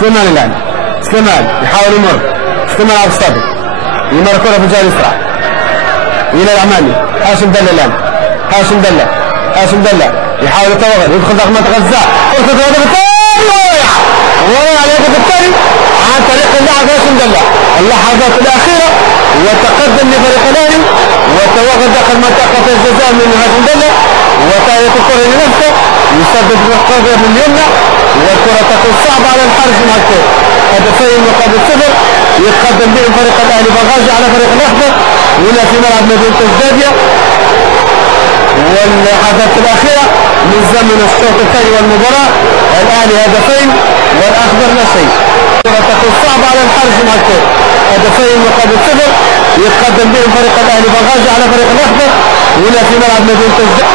سليمان الآن، سليمان يحاول يمر، سليمان عبد الصادق يمر كرة في الجهة اليسرى إلى العماني، هاشم دلة الآن، هاشم دلة، هاشم دلة يحاول يتوغل يدخل داخل منطقة الجزاء، فرصة الهدف الثاني ويضيع الهدف الثاني عن طريق اللاعب هاشم دلة. اللحظات الأخيرة وتقدم لفريق الأهلي وتوغل داخل منطقة الجزاء من هاشم دلة وتعيط الكرة لنفسه يسدد بالقدر من اليمنى والكرة تكون صعبة على الحارس المعسكري. هدفين مقابل صفر يتقدم بهم فريق الأهلي بغاجة على فريق الأخضر هنا في ملعب مدينة الزادية. واللحظات الأخيرة من زمن الشوط الثاني والمباراة الأهلي هدفين والأخضر لا شيء. الكرة تكون صعبة على الحارس المعسكري. هدفين مقابل صفر يتقدم بهم فريق الأهلي بغاجة على فريق الأخضر هنا في ملعب مدينة الزادية.